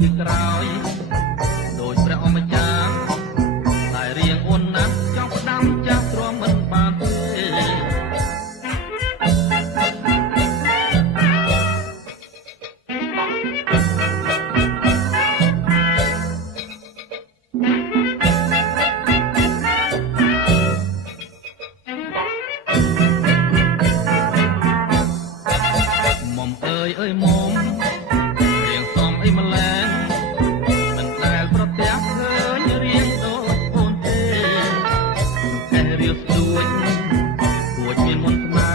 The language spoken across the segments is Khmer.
ពីក្រោយដោយព្រះអម្ចាស់តែរៀងអូនណាស់ចង់ផ្ដាំចាស់ទ្រាំមិនបានទេមុំអើយមុំរៀងសំអីម្លែងមិនដែលប្រទះឃើញរៀងដូចអូនទេតែរៀងស្ទួចមានមុនស្នេ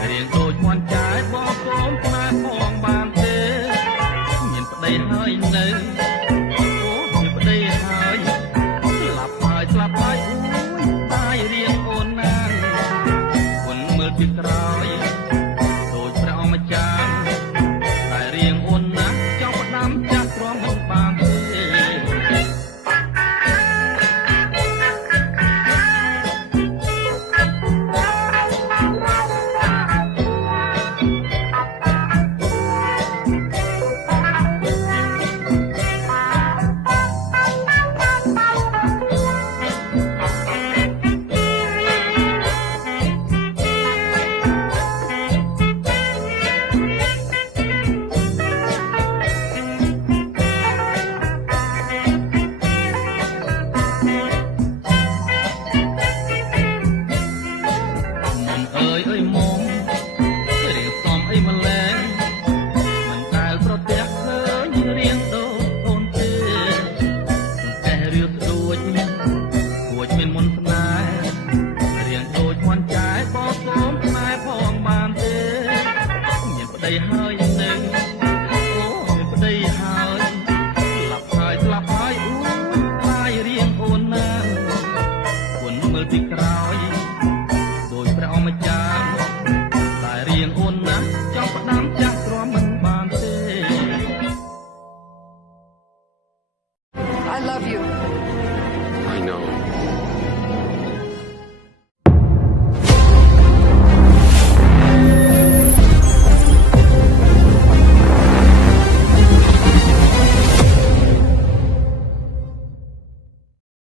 ហ៍រៀងដូចមន់ចាយបងកូនស្នេហ៍ផងបានទេមានប្តីហើយនៅ